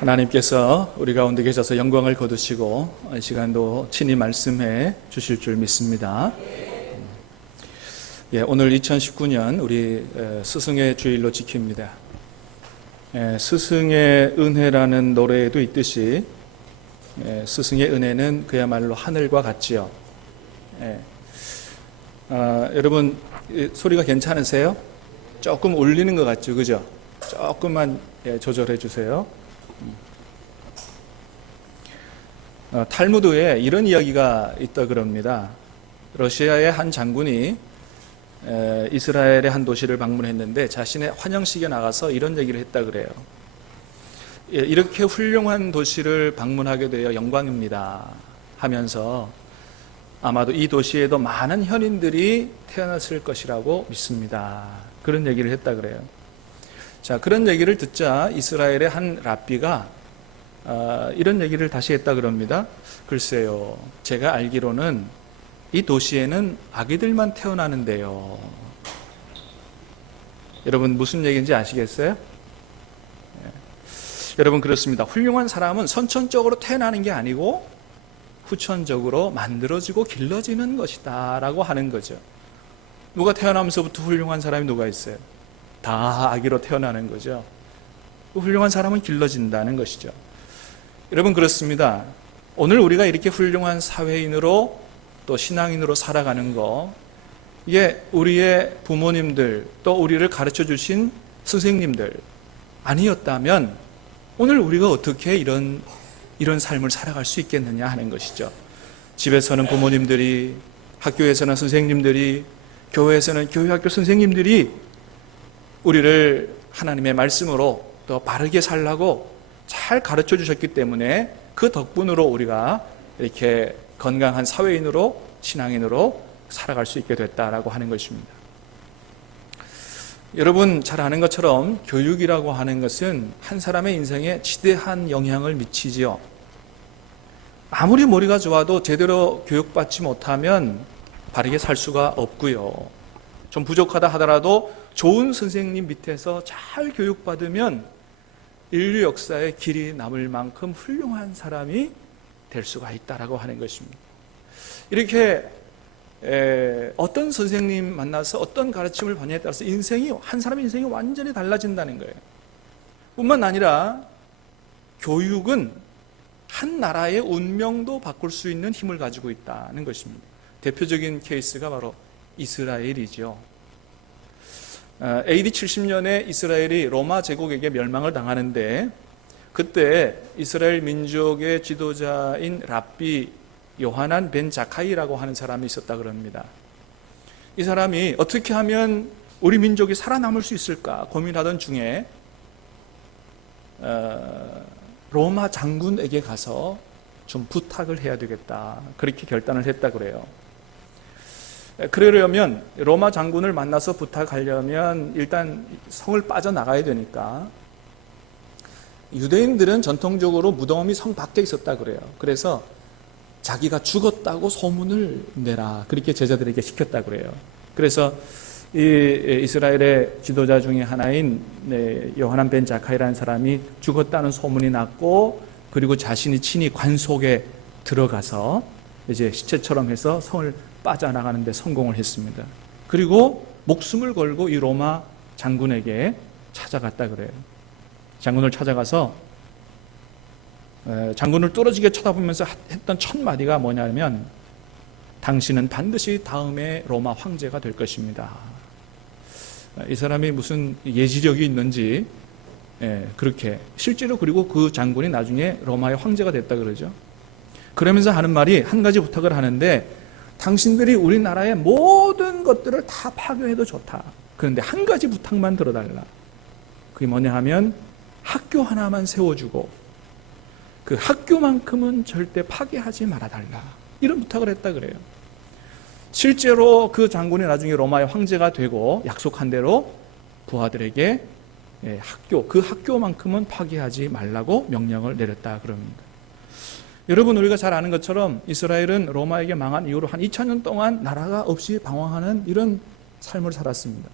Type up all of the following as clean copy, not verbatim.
하나님께서 우리 가운데 계셔서 영광을 거두시고 이 시간도 친히 말씀해 주실 줄 믿습니다. 오늘 2019년 우리 스승의 주일로 지킵니다. 스승의 은혜라는 노래에도 있듯이 스승의 은혜는 그야말로 하늘과 같지요. 여러분 소리가 괜찮으세요? 조금 울리는 것 같죠, 그죠? 조금만 조절해 주세요. 탈무드에 이런 이야기가 있다 그럽니다. 러시아의 한 장군이 이스라엘의 한 도시를 방문했는데 자신의 환영식에 나가서 이런 얘기를 했다 그래요. 이렇게 훌륭한 도시를 방문하게 되어 영광입니다 하면서 아마도 이 도시에도 많은 현인들이 태어났을 것이라고 믿습니다. 그런 얘기를 했다 그래요. 자, 그런 얘기를 듣자 이스라엘의 한 랍비가 이런 얘기를 다시 했다 그럽니다. 글쎄요, 제가 알기로는 이 도시에는 아기들만 태어나는데요. 여러분 무슨 얘기인지 아시겠어요? 여러분 그렇습니다. 훌륭한 사람은 선천적으로 태어나는 게 아니고 후천적으로 만들어지고 길러지는 것이다 라고 하는 거죠. 누가 태어나면서부터 훌륭한 사람이 누가 있어요? 다 아기로 태어나는 거죠. 훌륭한 사람은 길러진다는 것이죠. 여러분 그렇습니다. 오늘 우리가 이렇게 훌륭한 사회인으로 또 신앙인으로 살아가는 거, 이게 우리의 부모님들 또 우리를 가르쳐 주신 선생님들 아니었다면 오늘 우리가 어떻게 이런 삶을 살아갈 수 있겠느냐 하는 것이죠. 집에서는 부모님들이, 학교에서는 선생님들이, 교회에서는 교회학교 선생님들이 우리를 하나님의 말씀으로 또 바르게 살라고 잘 가르쳐 주셨기 때문에 그 덕분으로 우리가 이렇게 건강한 사회인으로 신앙인으로 살아갈 수 있게 됐다라고 하는 것입니다. 여러분 잘 아는 것처럼 교육이라고 하는 것은 한 사람의 인생에 지대한 영향을 미치지요. 아무리 머리가 좋아도 제대로 교육받지 못하면 바르게 살 수가 없고요. 좀 부족하다 하더라도 좋은 선생님 밑에서 잘 교육받으면 인류 역사에 길이 남을 만큼 훌륭한 사람이 될 수가 있다라고 하는 것입니다. 이렇게 어떤 선생님 만나서 어떤 가르침을 받냐에 따라서 한 사람의 인생이 완전히 달라진다는 거예요. 뿐만 아니라 교육은 한 나라의 운명도 바꿀 수 있는 힘을 가지고 있다는 것입니다. 대표적인 케이스가 바로 이스라엘이죠. AD 70년에 이스라엘이 로마 제국에게 멸망을 당하는데 그때 이스라엘 민족의 지도자인 랍비 요하난 벤 자카이라고 하는 사람이 있었다 그럽니다. 이 사람이 어떻게 하면 우리 민족이 살아남을 수 있을까 고민하던 중에 로마 장군에게 가서 좀 부탁을 해야 되겠다 그렇게 결단을 했다 그래요. 그러려면 로마 장군을 만나서 부탁하려면 일단 성을 빠져나가야 되니까 유대인들은 전통적으로 무덤이 성 밖에 있었다 그래요. 그래서 자기가 죽었다고 소문을 내라 그렇게 제자들에게 시켰다 그래요. 그래서 이 이스라엘의 지도자 중에 하나인 요하난 벤 자카이라는 사람이 죽었다는 소문이 났고 그리고 자신이 친히 관 속에 들어가서 이제 시체처럼 해서 성을 빠져나가는 데 성공을 했습니다. 그리고 목숨을 걸고 이 로마 장군에게 찾아갔다 그래요. 장군을 찾아가서 장군을 뚫어지게 쳐다보면서 했던 첫 마디가 뭐냐면 당신은 반드시 다음에 로마 황제가 될 것입니다. 이 사람이 무슨 예지력이 있는지 그렇게 실제로 그리고 그 장군이 나중에 로마의 황제가 됐다 그러죠. 그러면서 하는 말이 한 가지 부탁을 하는데 당신들이 우리나라의 모든 것들을 다 파괴해도 좋다. 그런데 한 가지 부탁만 들어달라. 그게 뭐냐 하면 학교 하나만 세워주고 그 학교만큼은 절대 파괴하지 말아달라. 이런 부탁을 했다 그래요. 실제로 그 장군이 나중에 로마의 황제가 되고 약속한 대로 부하들에게 그 학교만큼은 파괴하지 말라고 명령을 내렸다 그럽니다. 여러분 우리가 잘 아는 것처럼 이스라엘은 로마에게 망한 이후로 한 2000년 동안 나라가 없이 방황하는 이런 삶을 살았습니다.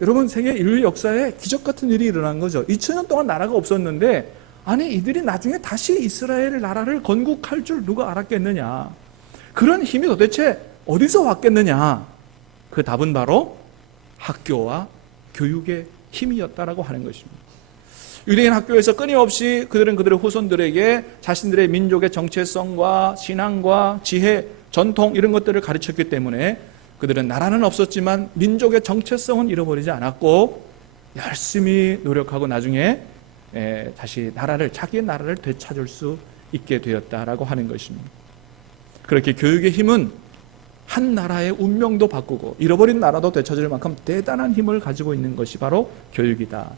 여러분 세계 인류 역사에 기적 같은 일이 일어난 거죠. 2000년 동안 나라가 없었는데 아니 이들이 나중에 다시 이스라엘 나라를 건국할 줄 누가 알았겠느냐? 그런 힘이 도대체 어디서 왔겠느냐? 그 답은 바로 학교와 교육의 힘이었다라고 하는 것입니다. 유대인 학교에서 끊임없이 그들은 그들의 후손들에게 자신들의 민족의 정체성과 신앙과 지혜, 전통 이런 것들을 가르쳤기 때문에 그들은 나라는 없었지만 민족의 정체성은 잃어버리지 않았고 열심히 노력하고 나중에 다시 자기의 나라를 되찾을 수 있게 되었다라고 하는 것입니다. 그렇게 교육의 힘은 한 나라의 운명도 바꾸고 잃어버린 나라도 되찾을 만큼 대단한 힘을 가지고 있는 것이 바로 교육이다.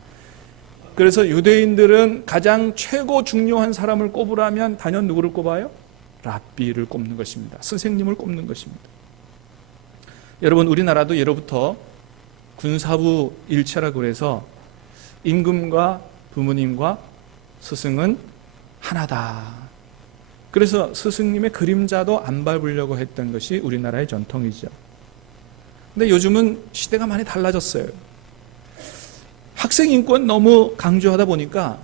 그래서 유대인들은 가장 최고 중요한 사람을 꼽으라면 단연 누구를 꼽아요? 랍비를 꼽는 것입니다. 선생님을 꼽는 것입니다. 여러분, 우리나라도 예로부터 군사부 일체라고 해서 임금과 부모님과 스승은 하나다. 그래서 스승님의 그림자도 안 밟으려고 했던 것이 우리나라의 전통이죠. 근데 요즘은 시대가 많이 달라졌어요. 학생 인권 너무 강조하다 보니까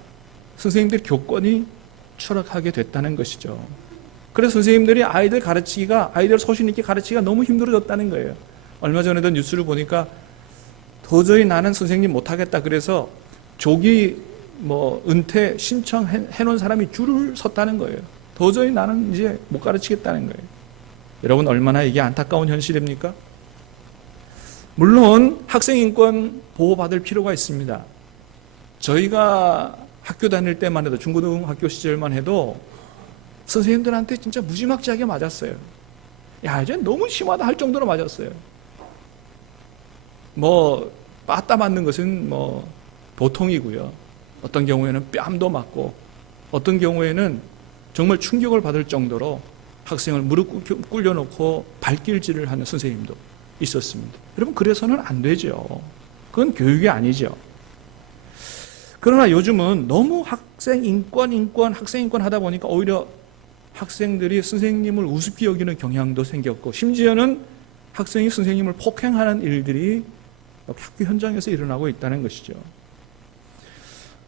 선생님들 교권이 추락하게 됐다는 것이죠. 그래서 선생님들이 아이들 소신 있게 가르치기가 너무 힘들어졌다는 거예요. 얼마 전에도 뉴스를 보니까 도저히 나는 선생님 못하겠다 그래서 조기 은퇴 신청해 놓은 사람이 줄을 섰다는 거예요. 도저히 나는 이제 못 가르치겠다는 거예요. 여러분, 얼마나 이게 안타까운 현실입니까? 물론 학생 인권 보호받을 필요가 있습니다. 저희가 학교 다닐 때만 해도, 중고등학교 시절만 해도 선생님들한테 진짜 무지막지하게 맞았어요. 야, 이제 너무 심하다 할 정도로 맞았어요. 빠따 맞는 것은 보통이고요. 어떤 경우에는 뺨도 맞고, 어떤 경우에는 정말 충격을 받을 정도로 학생을 무릎 꿇려놓고 발길질을 하는 선생님도 있었습니다. 여러분, 그래서는 안 되죠. 그건 교육이 아니죠. 그러나 요즘은 너무 학생 인권 하다 보니까 오히려 학생들이 선생님을 우습게 여기는 경향도 생겼고, 심지어는 학생이 선생님을 폭행하는 일들이 학교 현장에서 일어나고 있다는 것이죠.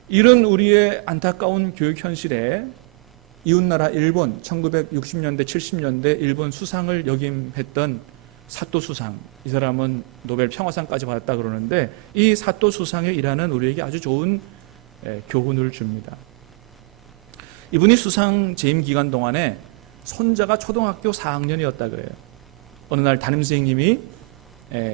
이런 우리의 안타까운 교육 현실에 이웃나라 일본 1960년대 70년대 일본 수상을 역임했던 사또 수상, 이 사람은 노벨 평화상까지 받았다 그러는데 이 사또 수상의 일화는 우리에게 아주 좋은 교훈을 줍니다. 이분이 수상 재임 기간 동안에 손자가 초등학교 4학년이었다 그래요. 어느 날 담임선생님이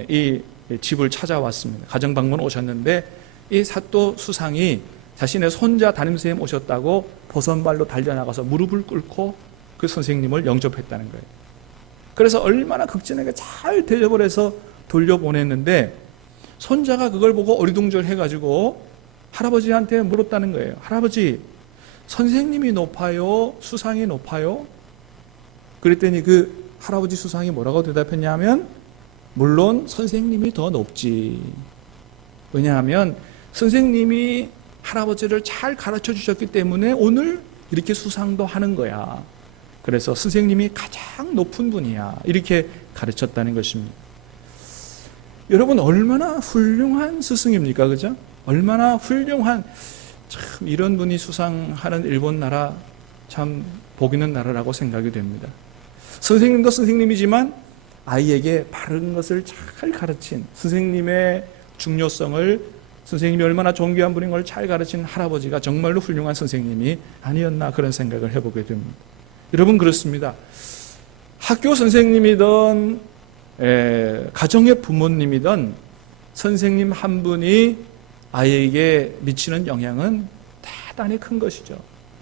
이 집을 찾아왔습니다. 가정방문 오셨는데 이 사또 수상이 자신의 손자 담임선생님 오셨다고 버선발로 달려나가서 무릎을 꿇고 그 선생님을 영접했다는 거예요. 그래서 얼마나 극진하게 잘 대접을 해서 돌려보냈는데 손자가 그걸 보고 어리둥절해가지고 할아버지한테 물었다는 거예요. 할아버지, 선생님이 높아요? 수상이 높아요? 그랬더니 그 할아버지 수상이 뭐라고 대답했냐면, 물론 선생님이 더 높지. 왜냐하면 선생님이 할아버지를 잘 가르쳐 주셨기 때문에 오늘 이렇게 수상도 하는 거야. 그래서 선생님이 가장 높은 분이야. 이렇게 가르쳤다는 것입니다. 여러분, 얼마나 훌륭한 스승입니까? 그죠? 얼마나 훌륭한, 참 이런 분이 수상하는 일본 나라 참 복 있는 나라라고 생각이 됩니다. 선생님도 선생님이지만 아이에게 바른 것을 잘 가르친, 선생님의 중요성을, 선생님이 얼마나 존귀한 분인 걸 잘 가르친 할아버지가 정말로 훌륭한 선생님이 아니었나, 그런 생각을 해보게 됩니다. 여러분, 그렇습니다. 학교 선생님이든 가정의 부모님이든 선생님 한 분이 아이에게 미치는 영향은 대단히 큰 것이죠.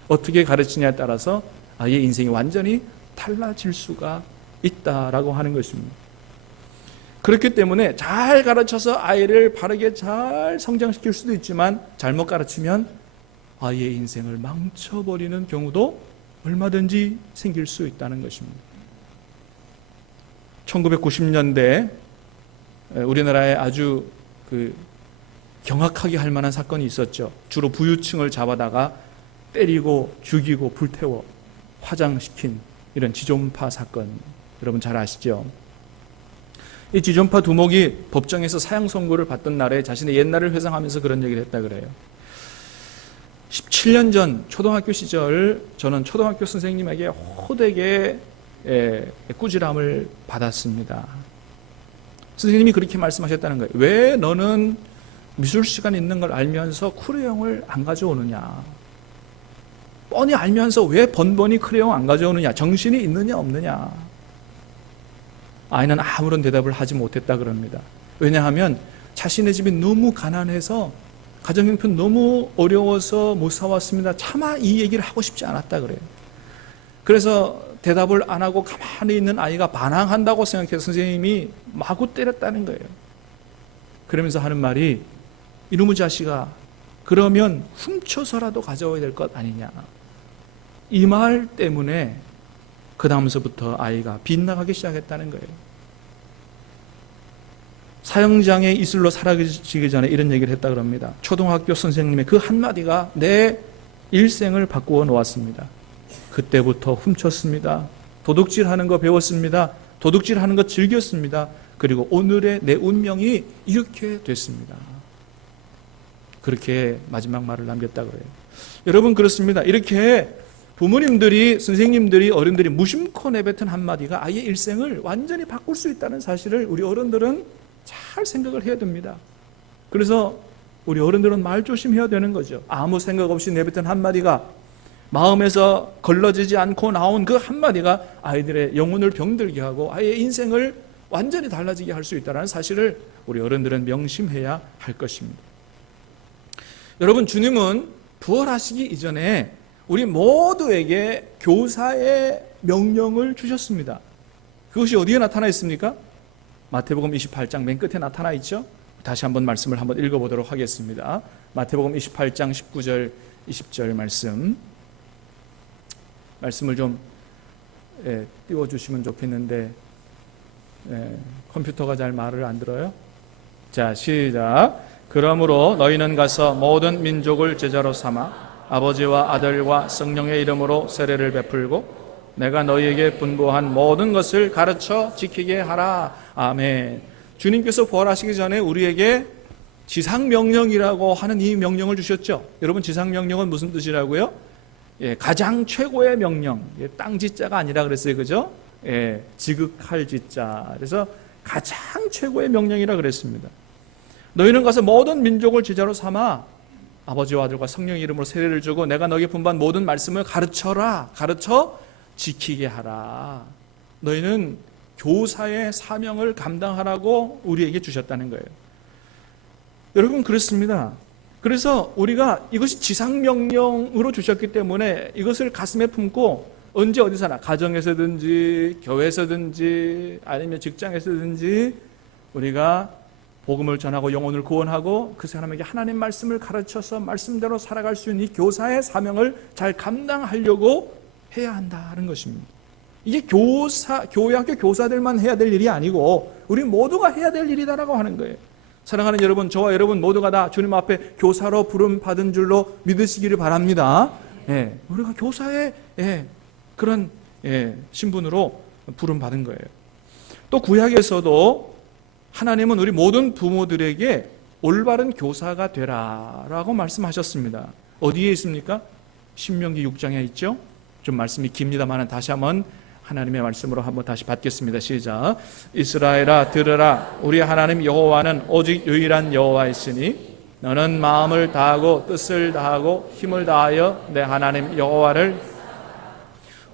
어떻게 가르치냐에 따라서 아이의 인생이 완전히 달라질 수가 있다라고 하는 것입니다. 그렇기 때문에 잘 가르쳐서 아이를 바르게 잘 성장시킬 수도 있지만 잘못 가르치면 아이의 인생을 망쳐버리는 경우도 얼마든지 생길 수 있다는 것입니다. 1990년대 우리나라에 아주 경악하게 할 만한 사건이 있었죠. 주로 부유층을 잡아다가 때리고 죽이고 불태워 화장시킨 이런 지존파 사건, 여러분 잘 아시죠? 이 지존파 두목이 법정에서 사형 선고를 받던 날에 자신의 옛날을 회상하면서 그런 얘기를 했다 그래요. 7년 전 초등학교 시절 저는 초등학교 선생님에게 호되게 꾸지람을 받았습니다. 선생님이 그렇게 말씀하셨다는 거예요. 왜 너는 미술 시간 있는 걸 알면서 크레용을 안 가져오느냐? 뻔히 알면서 왜 번번이 크레용 안 가져오느냐? 정신이 있느냐 없느냐? 아이는 아무런 대답을 하지 못했다 그럽니다. 왜냐하면 자신의 집이 너무 가난해서 가정형편 너무 어려워서 못 사왔습니다. 차마 이 얘기를 하고 싶지 않았다 그래요. 그래서 대답을 안 하고 가만히 있는 아이가 반항한다고 생각해서 선생님이 마구 때렸다는 거예요. 그러면서 하는 말이, 이놈의 자식아, 그러면 훔쳐서라도 가져와야 될 것 아니냐. 이 말 때문에 그 다음서부터 아이가 빗나가기 시작했다는 거예요. 사형장에 이슬로 사라지기 전에 이런 얘기를 했다 그럽니다. 초등학교 선생님의 그 한마디가 내 일생을 바꾸어 놓았습니다. 그때부터 훔쳤습니다. 도둑질하는 거 배웠습니다. 도둑질하는 거 즐겼습니다. 그리고 오늘의 내 운명이 이렇게 됐습니다. 그렇게 마지막 말을 남겼다 그래요. 여러분, 그렇습니다. 이렇게 부모님들이, 선생님들이, 어른들이 무심코 내뱉은 한마디가 아이의 일생을 완전히 바꿀 수 있다는 사실을 우리 어른들은 잘 생각을 해야 됩니다. 그래서 우리 어른들은 말 조심해야 되는 거죠. 아무 생각 없이 내뱉은 한마디가, 마음에서 걸러지지 않고 나온 그 한마디가 아이들의 영혼을 병들게 하고 아이의 인생을 완전히 달라지게 할 수 있다는 사실을 우리 어른들은 명심해야 할 것입니다. 여러분, 주님은 부활하시기 이전에 우리 모두에게 교사의 명령을 주셨습니다. 그것이 어디에 나타나 있습니까? 마태복음 28장 맨 끝에 나타나 있죠. 다시 한번 말씀을 한번 읽어보도록 하겠습니다. 마태복음 28장 19절 20절 말씀을 좀 띄워주시면 좋겠는데 컴퓨터가 잘 말을 안 들어요. 자, 시작. 그러므로 너희는 가서 모든 민족을 제자로 삼아 아버지와 아들과 성령의 이름으로 세례를 베풀고 내가 너희에게 분부한 모든 것을 가르쳐 지키게 하라. 아멘. 주님께서 부활하시기 전에 우리에게 지상명령이라고 하는 이 명령을 주셨죠. 여러분, 지상명령은 무슨 뜻이라고요? 가장 최고의 명령. 땅 지자가 아니라 그랬어요. 그죠? 지극할 지자. 그래서 가장 최고의 명령이라 그랬습니다. 너희는 가서 모든 민족을 제자로 삼아 아버지와 아들과 성령의 이름으로 세례를 주고 내가 너희에게 분부한 모든 말씀을 가르쳐라. 가르쳐 지키게 하라. 너희는 교사의 사명을 감당하라고 우리에게 주셨다는 거예요. 여러분, 그렇습니다. 그래서 우리가 이것이 지상명령으로 주셨기 때문에 이것을 가슴에 품고 언제 어디서나, 가정에서든지 교회에서든지 아니면 직장에서든지 우리가 복음을 전하고 영혼을 구원하고 그 사람에게 하나님 말씀을 가르쳐서 말씀대로 살아갈 수 있는 이 교사의 사명을 잘 감당하려고 해야 한다는 것입니다. 이게 교회 학교 교사들만 해야 될 일이 아니고 우리 모두가 해야 될 일이다라고 하는 거예요. 사랑하는 여러분, 저와 여러분 모두가 다 주님 앞에 교사로 부름 받은 줄로 믿으시기를 바랍니다. 우리가 교사의 그런 신분으로 부름 받은 거예요. 또 구약에서도 하나님은 우리 모든 부모들에게 올바른 교사가 되라라고 말씀하셨습니다. 어디에 있습니까? 신명기 6장에 있죠. 좀 말씀이 깁니다만 다시 한번 하나님의 말씀으로 한번 다시 받겠습니다. 시작. 이스라엘아 들으라. 우리 하나님 여호와는 오직 유일한 여호와이시니 너는 마음을 다하고 뜻을 다하고 힘을 다하여 내 하나님 여호와를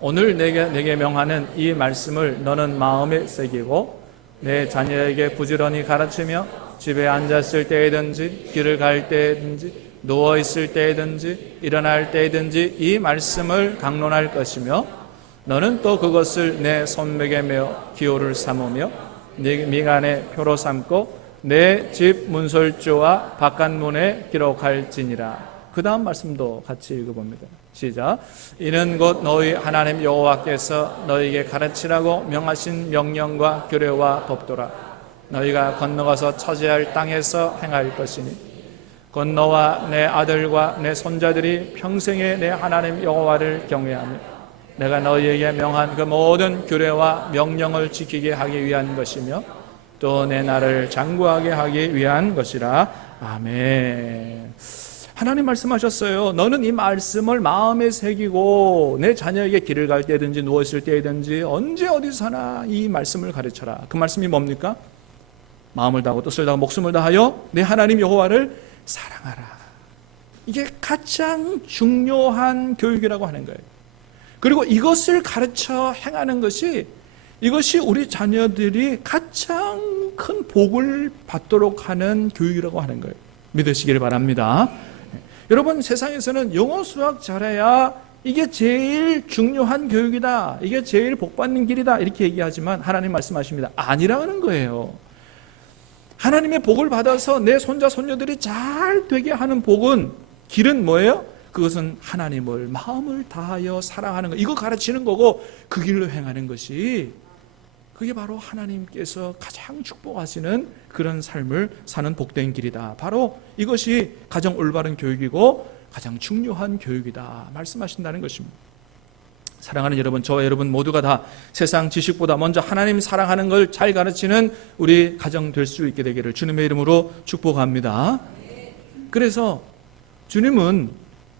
오늘 내게 명하는 이 말씀을 너는 마음에 새기고 내 자녀에게 부지런히 가르치며 집에 앉았을 때이든지 길을 갈 때이든지 누워있을 때이든지 일어날 때이든지 이 말씀을 강론할 것이며 너는 또 그것을 내 손목에 메어 기호를 삼으며 네 미간에 표로 삼고 내 집 문설주와 바깥문에 기록할지니라. 그 다음 말씀도 같이 읽어봅니다. 시작. 이는 곧 너희 하나님 여호와께서 너희에게 가르치라고 명하신 명령과 규례와 법도라. 너희가 건너가서 차지할 땅에서 행할 것이니 곧 너와 내 아들과 내 손자들이 평생에 내 하나님 여호와를 경외하며 내가 너희에게 명한 그 모든 규례와 명령을 지키게 하기 위한 것이며 또 내 나를 장구하게 하기 위한 것이라. 아멘. 하나님 말씀하셨어요. 너는 이 말씀을 마음에 새기고 내 자녀에게 길을 갈 때든지 누웠을 때든지 언제 어디서나 이 말씀을 가르쳐라. 그 말씀이 뭡니까? 마음을 다하고 뜻을 다하고 목숨을 다하여 내 하나님 여호와를 사랑하라. 이게 가장 중요한 교육이라고 하는 거예요. 그리고 이것을 가르쳐 행하는 것이, 이것이 우리 자녀들이 가장 큰 복을 받도록 하는 교육이라고 하는 거예요. 믿으시길 바랍니다. 여러분, 세상에서는 영어 수학 잘해야 이게 제일 중요한 교육이다, 이게 제일 복받는 길이다 이렇게 얘기하지만 하나님 말씀하십니다. 아니라는 거예요. 하나님의 복을 받아서 내 손자 손녀들이 잘 되게 하는 복은, 길은 뭐예요? 그것은 하나님을 마음을 다하여 사랑하는 것, 이거 가르치는 거고, 그 길로 행하는 것이, 그게 바로 하나님께서 가장 축복하시는 그런 삶을 사는 복된 길이다. 바로 이것이 가장 올바른 교육이고 가장 중요한 교육이다 말씀하신다는 것입니다. 사랑하는 여러분, 저와 여러분 모두가 다 세상 지식보다 먼저 하나님 사랑하는 걸 잘 가르치는 우리 가정 될 수 있게 되기를 주님의 이름으로 축복합니다. 그래서 주님은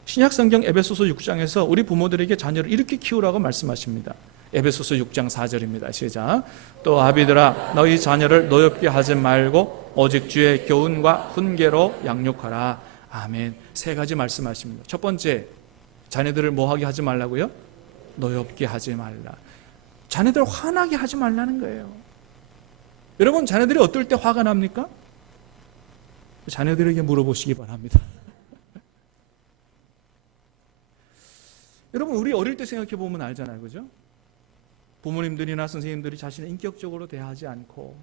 신약성경 에베소서 6장에서 우리 부모들에게 자녀를 이렇게 키우라고 말씀하십니다. 에베소서 6장 4절입니다. 시작. 또 아비들아, 너희 자녀를 노엽게 하지 말고 오직 주의 교훈과 훈계로 양육하라. 아멘. 세 가지 말씀하십니다. 첫 번째, 자녀들을 뭐하게 하지 말라고요? 노엽게 하지 말라. 자녀들 화나게 하지 말라는 거예요. 여러분, 자녀들이 어떨 때 화가 납니까? 자녀들에게 물어보시기 바랍니다. 여러분, 우리 어릴 때 생각해 보면 알잖아요, 그죠? 부모님들이나 선생님들이 자신을 인격적으로 대하지 않고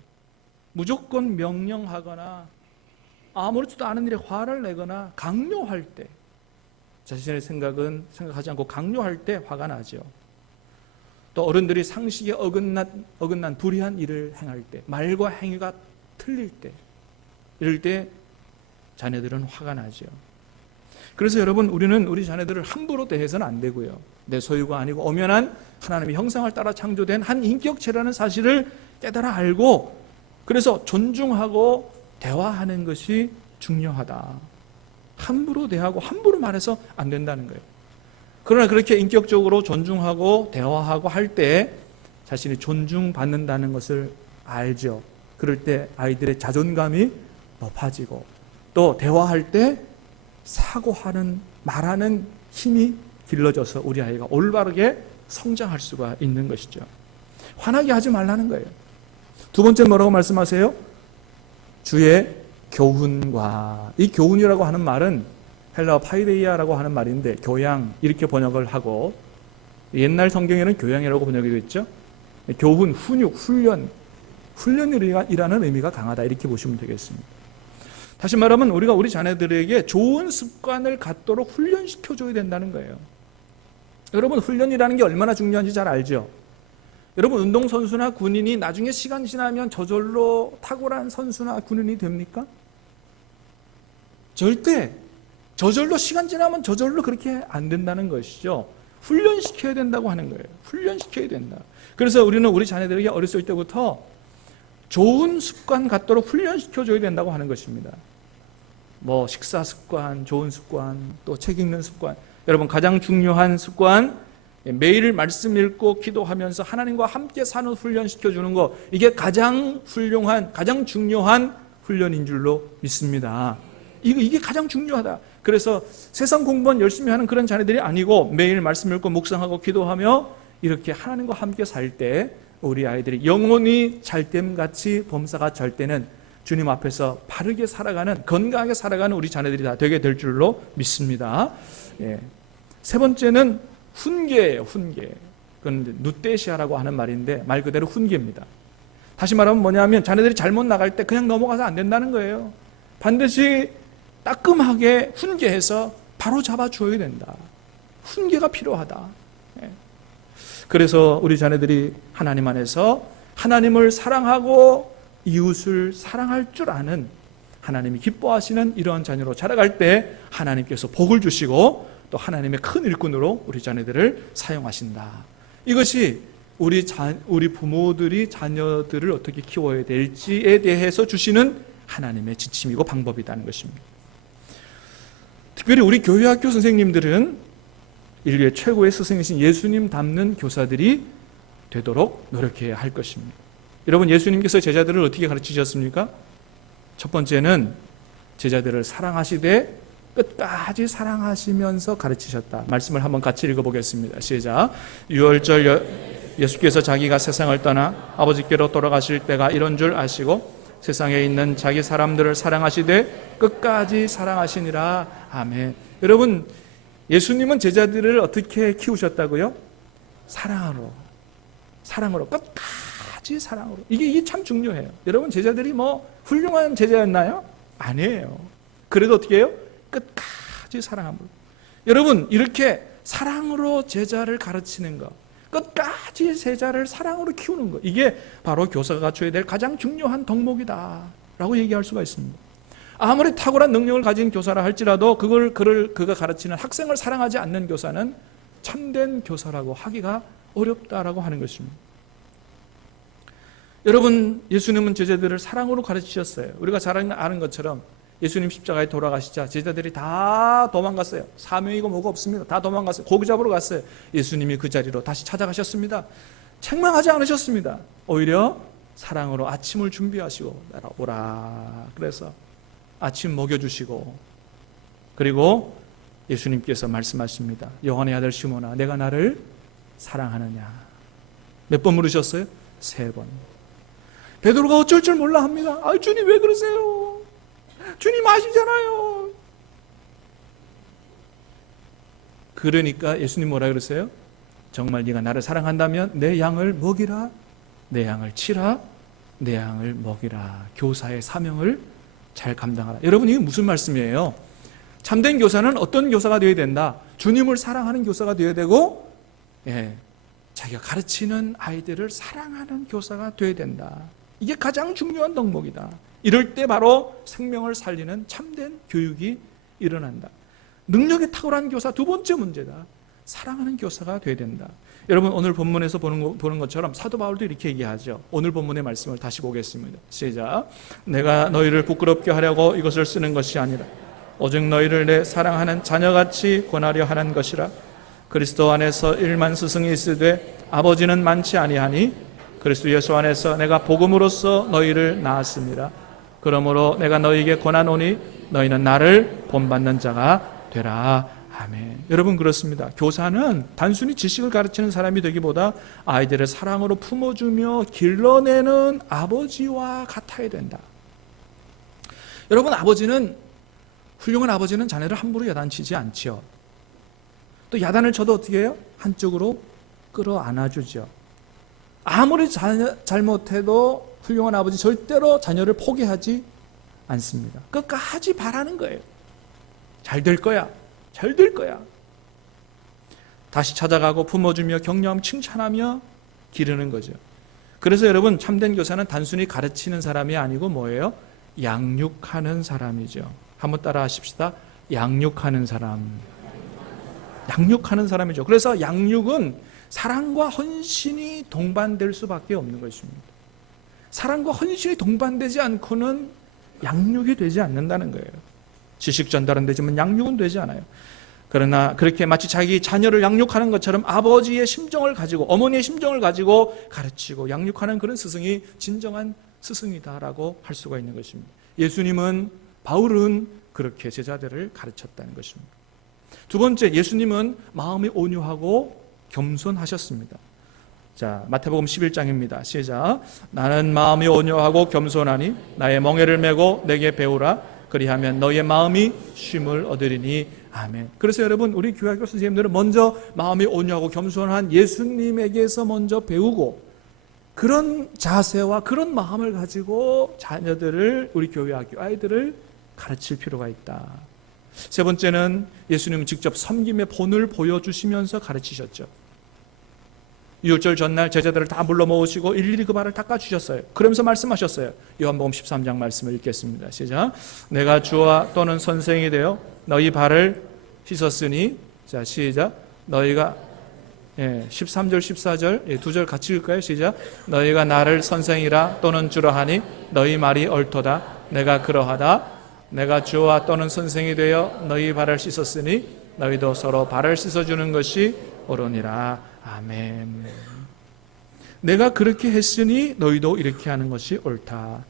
무조건 명령하거나 아무렇지도 않은 일에 화를 내거나 강요할 때, 자신의 생각은 생각하지 않고 강요할 때 화가 나죠. 또 어른들이 상식에 어긋난 불의한 일을 행할 때, 말과 행위가 틀릴 때, 이럴 때 자녀들은 화가 나죠. 그래서 여러분, 우리는 우리 자녀들을 함부로 대해서는 안 되고요, 내 소유가 아니고 엄연한 하나님의 형상을 따라 창조된 한 인격체라는 사실을 깨달아 알고, 그래서 존중하고 대화하는 것이 중요하다. 함부로 대하고 함부로 말해서 안 된다는 거예요. 그러나 그렇게 인격적으로 존중하고 대화하고 할 때 자신이 존중받는다는 것을 알죠. 그럴 때 아이들의 자존감이 높아지고, 또 대화할 때 사고하는, 말하는 힘이 길러져서 우리 아이가 올바르게 성장할 수가 있는 것이죠. 화나게 하지 말라는 거예요. 두 번째 뭐라고 말씀하세요? 주의 교훈과, 이 교훈이라고 하는 말은 헬라어 파이데이아라고 하는 말인데, 교양 이렇게 번역을 하고, 옛날 성경에는 교양이라고 번역이 됐죠. 교훈, 훈육, 훈련이라는 의미가 강하다 이렇게 보시면 되겠습니다. 다시 말하면 우리가 우리 자녀들에게 좋은 습관을 갖도록 훈련시켜줘야 된다는 거예요. 여러분, 훈련이라는 게 얼마나 중요한지 잘 알죠? 여러분, 운동선수나 군인이 나중에 시간 지나면 저절로 탁월한 선수나 군인이 됩니까? 절대 저절로, 시간 지나면 저절로 그렇게 안 된다는 것이죠. 훈련시켜야 된다고 하는 거예요. 훈련시켜야 된다. 그래서 우리는 우리 자녀들에게 어렸을 때부터 좋은 습관 갖도록 훈련시켜줘야 된다고 하는 것입니다. 뭐 식사 습관, 좋은 습관, 또 책 읽는 습관. 여러분, 가장 중요한 습관, 매일 말씀 읽고 기도하면서 하나님과 함께 사는 훈련시켜주는 거, 이게 가장 훌륭한, 가장 중요한 훈련인 줄로 믿습니다. 이게 가장 중요하다. 그래서 세상 공부만 열심히 하는 그런 자녀들이 아니고, 매일 말씀 읽고 묵상하고 기도하며 이렇게 하나님과 함께 살 때 우리 아이들이 영혼이 잘됨같이 범사가 잘 때는 주님 앞에서 바르게 살아가는, 건강하게 살아가는 우리 자녀들이 다 되게 될 줄로 믿습니다. 세 번째는 훈계예요. 훈계. 그건 누떼시아라고 하는 말인데, 말 그대로 훈계입니다. 다시 말하면 뭐냐면, 자녀들이 잘못 나갈 때 그냥 넘어가서 안 된다는 거예요. 반드시 따끔하게 훈계해서 바로 잡아줘야 된다. 훈계가 필요하다. 그래서 우리 자녀들이 하나님 안에서 하나님을 사랑하고 이웃을 사랑할 줄 아는, 하나님이 기뻐하시는 이러한 자녀로 자라갈 때 하나님께서 복을 주시고, 또 하나님의 큰 일꾼으로 우리 자녀들을 사용하신다. 이것이 우리 부모들이 자녀들을 어떻게 키워야 될지에 대해서 주시는 하나님의 지침이고 방법이라는 것입니다. 특별히 우리 교회학교 선생님들은 인류의 최고의 스승이신 예수님 닮는 교사들이 되도록 노력해야 할 것입니다. 여러분, 예수님께서 제자들을 어떻게 가르치셨습니까? 첫 번째는 제자들을 사랑하시되 끝까지 사랑하시면서 가르치셨다. 말씀을 한번 같이 읽어보겠습니다. 시작. 유월절 예수께서 자기가 세상을 떠나 아버지께로 돌아가실 때가 이런 줄 아시고 세상에 있는 자기 사람들을 사랑하시되 끝까지 사랑하시니라. 아멘. 여러분, 예수님은 제자들을 어떻게 키우셨다고요? 사랑으로 끝까지 사랑으로. 이게 참 중요해요. 여러분, 제자들이 뭐 훌륭한 제자였나요? 아니에요. 그래도 어떻게 해요? 끝까지 사랑함으로. 여러분, 이렇게 사랑으로 제자를 가르치는 것, 끝까지 제자를 사랑으로 키우는 것, 이게 바로 교사가 갖춰야 될 가장 중요한 덕목이다 라고 얘기할 수가 있습니다. 아무리 탁월한 능력을 가진 교사라 할지라도 그가 가르치는 학생을 사랑하지 않는 교사는 참된 교사라고 하기가 어렵다라고 하는 것입니다. 여러분, 예수님은 제자들을 사랑으로 가르치셨어요. 우리가 잘 아는 것처럼 예수님 십자가에 돌아가시자 제자들이 다 도망갔어요. 사명이고 뭐가 없습니다. 다 도망갔어요. 고기 잡으러 갔어요. 예수님이 그 자리로 다시 찾아가셨습니다. 책망하지 않으셨습니다. 오히려 사랑으로 아침을 준비하시고 오라. 그래서 아침 먹여주시고, 그리고 예수님께서 말씀하십니다. 요한의 아들 시몬아, 내가 나를 사랑하느냐? 몇 번 물으셨어요? 3번. 베드로가 어쩔 줄 몰라 합니다. 주님 왜 그러세요? 주님 아시잖아요. 그러니까 예수님 뭐라 그러세요? 정말 네가 나를 사랑한다면 내 양을 먹이라, 내 양을 치라, 내 양을 먹이라. 교사의 사명을 잘 감당하라. 여러분, 이게 무슨 말씀이에요? 참된 교사는 어떤 교사가 되어야 된다? 주님을 사랑하는 교사가 되어야 되고, 자기가 가르치는 아이들을 사랑하는 교사가 되어야 된다. 이게 가장 중요한 덕목이다. 이럴 때 바로 생명을 살리는 참된 교육이 일어난다. 능력이 탁월한 교사, 두 번째 문제다. 사랑하는 교사가 되어야 된다. 여러분, 오늘 본문에서 보는 것처럼 사도 바울도 이렇게 얘기하죠. 오늘 본문의 말씀을 다시 보겠습니다. 시작. 내가 너희를 부끄럽게 하려고 이것을 쓰는 것이 아니라 오직 너희를 내 사랑하는 자녀같이 권하려 하는 것이라. 그리스도 안에서 1만 스승이 있으되 아버지는 많지 아니하니 그리스도 예수 안에서 내가 복음으로써 너희를 낳았습니다. 그러므로 내가 너희에게 권하노니 너희는 나를 본받는 자가 되라. 아멘. 여러분, 그렇습니다. 교사는 단순히 지식을 가르치는 사람이 되기보다 아이들을 사랑으로 품어주며 길러내는 아버지와 같아야 된다. 여러분, 훌륭한 아버지는 자녀를 함부로 야단치지 않죠. 또 야단을 쳐도 어떻게 해요? 한쪽으로 끌어안아주죠. 아무리 잘못해도 훌륭한 아버지 절대로 자녀를 포기하지 않습니다. 끝까지 바라는 거예요. 잘 될 거야. 잘 될 거야. 다시 찾아가고 품어주며 격려하며 칭찬하며 기르는 거죠. 그래서 여러분, 참된 교사는 단순히 가르치는 사람이 아니고 뭐예요? 양육하는 사람이죠. 한번 따라 하십시다. 양육하는 사람. 양육하는 사람이죠. 그래서 양육은 사랑과 헌신이 동반될 수밖에 없는 것입니다. 사랑과 헌신이 동반되지 않고는 양육이 되지 않는다는 거예요. 지식 전달은 되지만 양육은 되지 않아요. 그러나 그렇게 마치 자기 자녀를 양육하는 것처럼 아버지의 심정을 가지고, 어머니의 심정을 가지고 가르치고 양육하는 그런 스승이 진정한 스승이다라고 할 수가 있는 것입니다. 바울은 그렇게 제자들을 가르쳤다는 것입니다. 두 번째, 예수님은 마음이 온유하고 겸손하셨습니다. 자, 마태복음 11장입니다. 시작. 나는 마음이 온유하고 겸손하니 나의 멍에를 메고 내게 배우라. 그리하면 너희의 마음이 쉼을 얻으리니. 아멘. 그래서 여러분, 우리 교회학교 선생님들은 먼저 마음이 온유하고 겸손한 예수님에게서 먼저 배우고, 그런 자세와 그런 마음을 가지고 자녀들을, 우리 교회학교 아이들을 가르칠 필요가 있다. 세 번째는 예수님은 직접 섬김의 본을 보여주시면서 가르치셨죠. 유월절 전날 제자들을 다 불러 모으시고 일일이 그 발을 닦아주셨어요. 그러면서 말씀하셨어요. 요한복음 13장 말씀을 읽겠습니다. 시작. 내가 주와 또는 선생이 되어 너희 발을 씻었으니, 자, 시작. 너희가 13절 14절 두 절 같이 읽을까요? 시작. 너희가 나를 선생이라 또는 주라 하니 너희 말이 옳도다. 내가 그러하다. 내가 주와 또는 선생이 되어 너희 발을 씻었으니 너희도 서로 발을 씻어주는 것이 옳으니라. 아멘. 내가 그렇게 했으니 너희도 이렇게 하는 것이 옳다.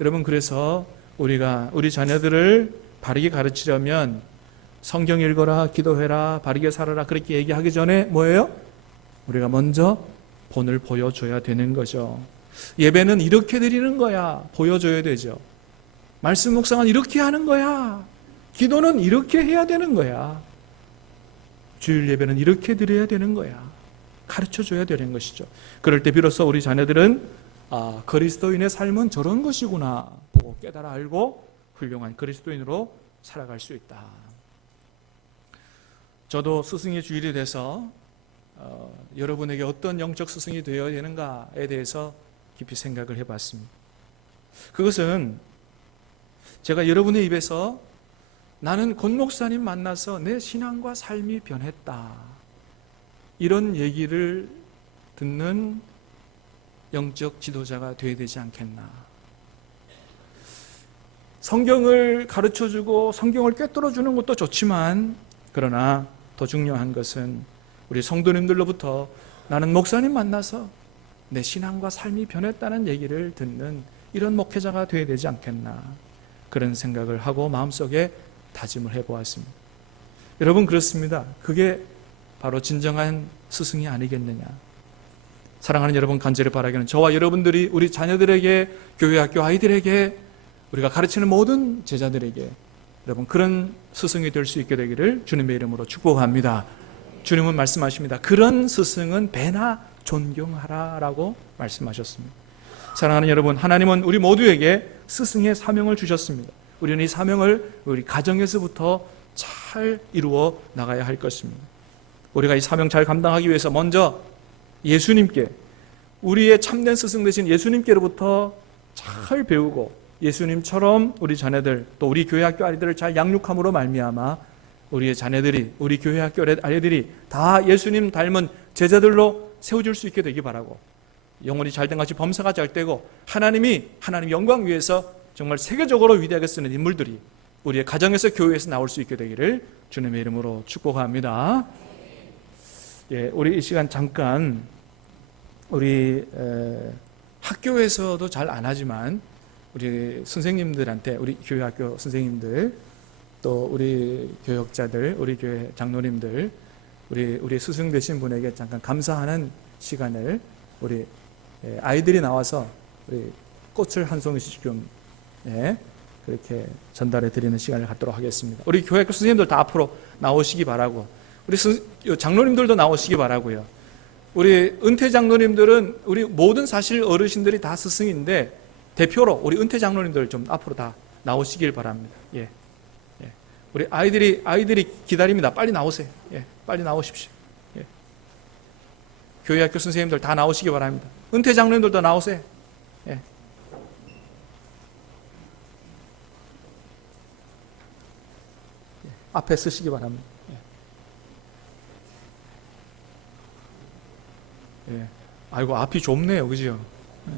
여러분, 그래서 우리가 우리 자녀들을 바르게 가르치려면 성경 읽어라, 기도해라, 바르게 살아라 그렇게 얘기하기 전에 뭐예요? 우리가 먼저 본을 보여줘야 되는 거죠. 예배는 이렇게 드리는 거야. 보여줘야 되죠. 말씀 묵상은 이렇게 하는 거야. 기도는 이렇게 해야 되는 거야. 주일 예배는 이렇게 드려야 되는 거야. 가르쳐줘야 되는 것이죠. 그럴 때 비로소 우리 자녀들은 그리스도인의 삶은 저런 것이구나 보고 깨달아 알고 훌륭한 그리스도인으로 살아갈 수 있다. 저도 스승의 주일이 돼서 여러분에게 어떤 영적 스승이 되어야 되는가에 대해서 깊이 생각을 해봤습니다. 그것은 제가 여러분의 입에서 나는 권 목사님 만나서 내 신앙과 삶이 변했다, 이런 얘기를 듣는 영적 지도자가 되어야 되지 않겠나. 성경을 가르쳐주고 성경을 꿰뚫어주는 것도 좋지만, 그러나 더 중요한 것은 우리 성도님들로부터 나는 목사님 만나서 내 신앙과 삶이 변했다는 얘기를 듣는 이런 목회자가 되어야 되지 않겠나, 그런 생각을 하고 마음속에 다짐을 해보았습니다. 여러분, 그렇습니다. 그게 바로 진정한 스승이 아니겠느냐. 사랑하는 여러분, 간절히 바라기는 저와 여러분들이 우리 자녀들에게, 교회 학교 아이들에게, 우리가 가르치는 모든 제자들에게 여러분 그런 스승이 될 수 있게 되기를 주님의 이름으로 축복합니다. 주님은 말씀하십니다. 그런 스승은 배나 존경하라 라고 말씀하셨습니다. 사랑하는 여러분, 하나님은 우리 모두에게 스승의 사명을 주셨습니다. 우리는 이 사명을 우리 가정에서부터 잘 이루어 나가야 할 것입니다. 우리가 이 사명 잘 감당하기 위해서 먼저 예수님께, 우리의 참된 스승 되신 예수님께로부터 잘 배우고 예수님처럼 우리 자녀들, 또 우리 교회 학교 아이들을 잘 양육함으로 말미암아 우리의 자녀들이, 우리 교회 학교 아이들이 다 예수님 닮은 제자들로 세워질 수 있게 되기 바라고, 영혼이 잘된 같이 범사가 잘 되고 하나님 영광 위해서 정말 세계적으로 위대하게 쓰는 인물들이 우리의 가정에서, 교회에서 나올 수 있게 되기를 주님의 이름으로 축복합니다. 예, 우리 이 시간 잠깐 우리 학교에서도 잘 안 하지만 우리 선생님들한테, 우리 교회 학교 선생님들, 또 우리 교역자들, 우리 교회 장로님들, 우리 스승 되신 분에게 잠깐 감사하는 시간을, 우리 아이들이 나와서 우리 꽃을 한 송이씩 좀 그렇게 전달해 드리는 시간을 갖도록 하겠습니다. 우리 교회 학교 선생님들 다 앞으로 나오시기 바라고, 우리 장로님들도 나오시기 바라고요. 우리 은퇴 장로님들은 우리 모든 사실 어르신들이 다 스승인데 대표로 우리 은퇴 장로님들 좀 앞으로 다 나오시길 바랍니다. 예. 우리 아이들이 기다립니다. 빨리 나오세요. 예. 빨리 나오십시오. 예. 교회 학교 선생님들 다 나오시기 바랍니다. 은퇴 장로님들도 나오세요. 예. 앞에 쓰시기 바랍니다. 예. 아이고, 앞이 좁네요. 그죠? 예.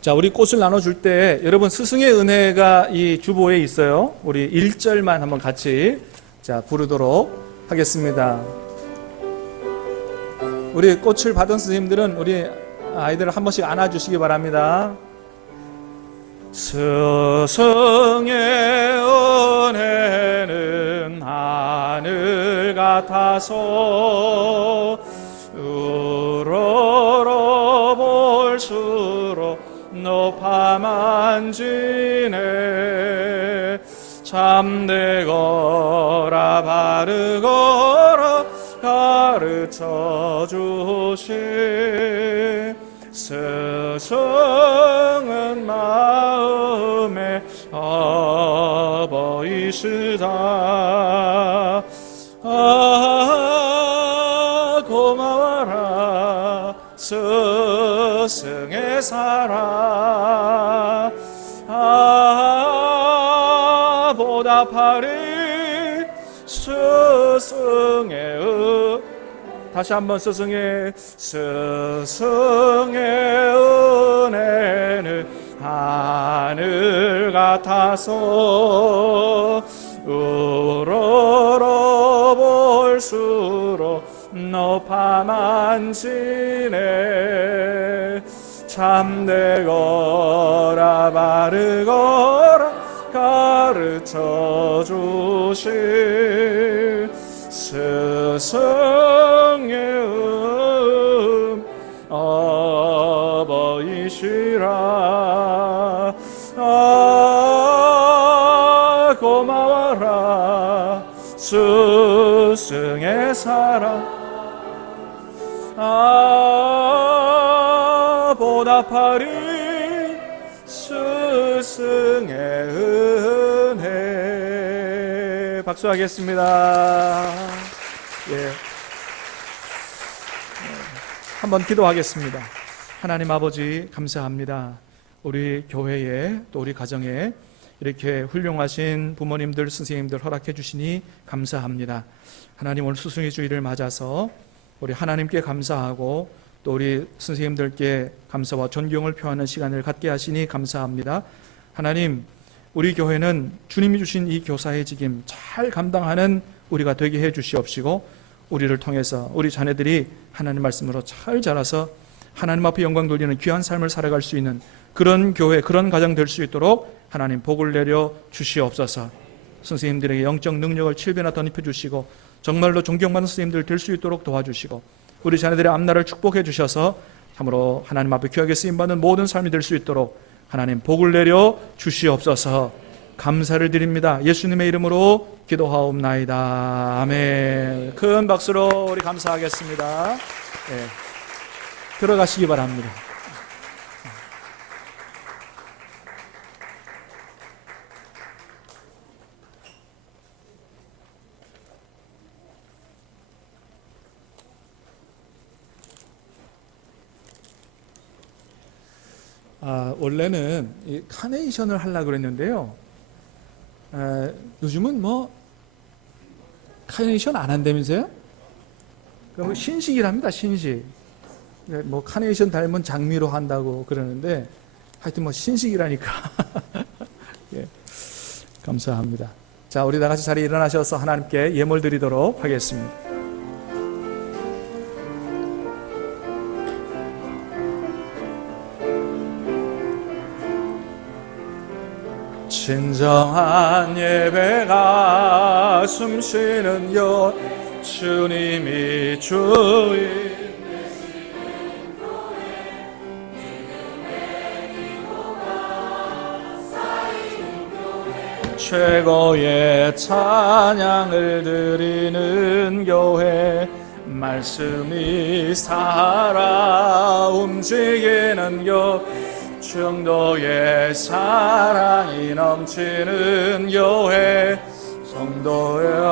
자, 우리 꽃을 나눠줄 때 여러분 스승의 은혜가 이 주보에 있어요. 우리 1절만 한번 같이 부르도록 하겠습니다. 우리 꽃을 받은 선생님들은 우리 아이들을 한 번씩 안아주시기 바랍니다. 스승의 은혜는 하늘 같아서 우러러 볼수록 높아만 지네. 참되거라 바르거라 가르쳐 주시. 스승은 마음의 아버지시다. 고마워라 스승의 사랑. 보답하리 스승의 다시 한번 스승의 은혜는 하늘 같아서 우러러볼수록 높아 만지네. 참되거라 바르거라 가르쳐 주실 스승의 어버이시라. 고마워라 스승의 사랑, 보답하리 스승의 은혜. 박수하겠습니다. 예. 한번 기도하겠습니다. 하나님 아버지 감사합니다. 우리 교회에 또 우리 가정에 이렇게 훌륭하신 부모님들, 선생님들 허락해 주시니 감사합니다. 하나님 오늘 스승의 주일을 맞아서 우리 하나님께 감사하고 또 우리 선생님들께 감사와 존경을 표하는 시간을 갖게 하시니 감사합니다. 하나님, 우리 교회는 주님이 주신 이 교사의 직임 잘 감당하는 우리가 되게 해 주시옵시고, 우리를 통해서 우리 자녀들이 하나님 말씀으로 잘 자라서 하나님 앞에 영광 돌리는 귀한 삶을 살아갈 수 있는 그런 교회, 그런 가정 될 수 있도록 하나님 복을 내려 주시옵소서. 선생님들에게 영적 능력을 7배나 더 입혀주시고 정말로 존경받는 선생님들 될 수 있도록 도와주시고, 우리 자녀들의 앞날을 축복해 주셔서 참으로 하나님 앞에 귀하게 쓰임받는 모든 삶이 될 수 있도록 하나님 복을 내려 주시옵소서. 감사를 드립니다. 예수님의 이름으로 기도하옵나이다. 아멘. 큰 박수로 우리 감사하겠습니다. 네. 들어가시기 바랍니다. 원래는 이 카네이션을 하려고 그랬는데요. 요즘은 뭐 카네이션 안 한다면서요? 그럼 신식이랍니다. 신식. 뭐 카네이션 닮은 장미로 한다고 그러는데 하여튼 뭐 신식이라니까. 예, 감사합니다. 자, 우리 다 같이 자리에 일어나셔서 하나님께 예물 드리도록 하겠습니다. 진정한 예배가 숨쉬는 여 주님이 주인, 최고의 찬양을 드리는 교회, 말씀이 살아 움직이는 교회, 중도의 사랑이 넘치는 교회, 성도의